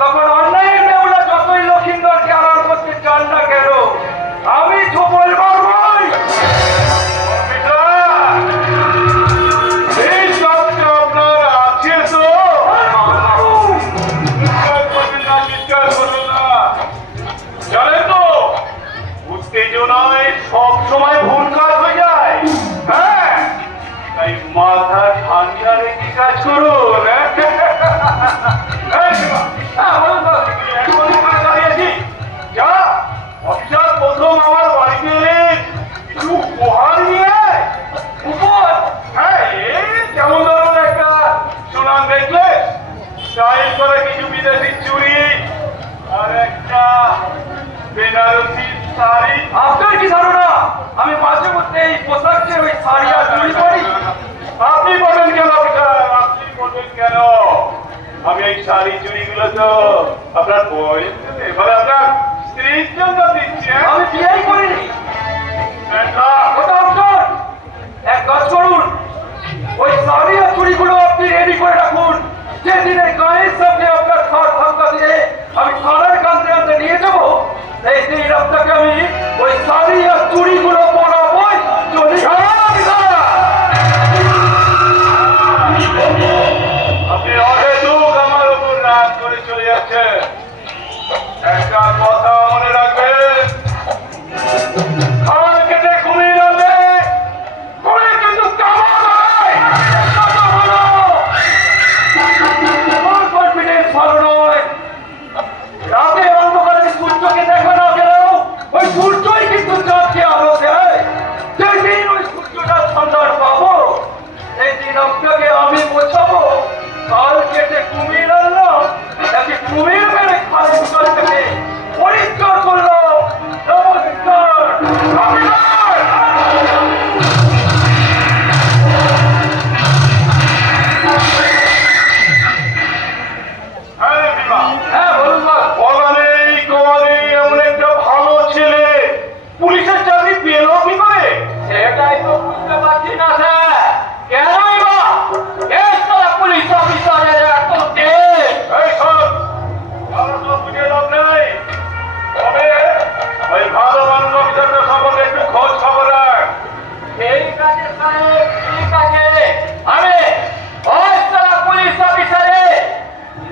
তখন অন্যায়ের নেউলা যতই লক্ষিন্দরকে আড়াল করতে চান না কেন, আমি ঝোপল মারবই। এই সবটা আপনার আছে তো? চিৎকার করবেন না। জানেন তো উত্তেজনায় সব সময় ভুল কাজ হয়ে যায়। হ্যাঁ, তাই মাথা ঠান্ডা রেখে কাজ করুন। প্রথম আমার বাড়িতে কিছু উপহার নিয়ে উপর হ্যাঁ, যেমন ধরুন একটা সুনাম দেখলে স্টাইল করে কিছু বিদেশি চুড়ি আর একটা বেনারসি শাড়ি। আপনার কি ধারণা আমি মাঝে মধ্যে এই পোশাক চেয়ে ওই শাড়ি আর চুড়ি পরি? আপনি বলেন কেন অফিসার, আপনি বলেন কেন? আমি এই শাড়ি চুড়িগুলো তো আপনার বই এবারে আপনার স্ত্রীর জন্য দিচ্ছি। আমি বিয়েই করিনি। হ্যাঁ, ওটা আপনার। এক কাজ করুন, ওই শাড়ি আর চুড়িগুলো আপনি রেডি করে রাখুন। যেদিন এই গায়ের সামনে আপনার ঘর ফাঁকা দিয়ে আমি থানায় কান্দে আনতে নিয়ে যাবো, সেই দিন আপনাকে আমি ওই শাড়ি আর চুড়িগুলো পরাবই। চলি আপনি অহেতুক আমার উপর রাগ করে চলে যাচ্ছেন। একটা কথা মনে রাখবেন, খাবার কেটে কুমির আনলে কুমির কিন্তু কামড় দেয়। আমার কনফিডেন্স ভালো নয়। রাতে অন্ধকারে সূর্যকে দেখা না গেলেও ওই সূর্যই কিন্তু চাঁদকে আলো দেয়। যেদিন ওই সূর্যটা সন্ধান পাবো, সেই দিন আপনাকে আমি বোঝাবো কাল কেটে কুমির আনলাম, নাকি কুমির মেরে খালের জল থেকে পরিষ্কার করলো। নমস্কার। হ্যাঁ বিমা, হ্যাঁ বলুন বল। বলানে কমানে এমন একটা ভালো ছেলে পুলিশের চাকরি পেলো কি করে? সেটাই তো বুঝতে পারছি না স্যার। কেনই বা এই সারা পুলিশ অফিসারের এত তেজ? এই শোন, ভালো তো বুঝে লাভ নেই। তবে ওই ভালো মানুষ অফিসারটা সম্পর্কে একটু খোঁজ খবর রাখ। ঠিক আছে সাহেব, ঠিক আছে। আমি ওই সারা পুলিশ অফিসারে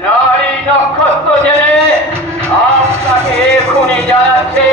নারী নক্ষত্র জেনে আপনাকে এখনই জানাচ্ছি।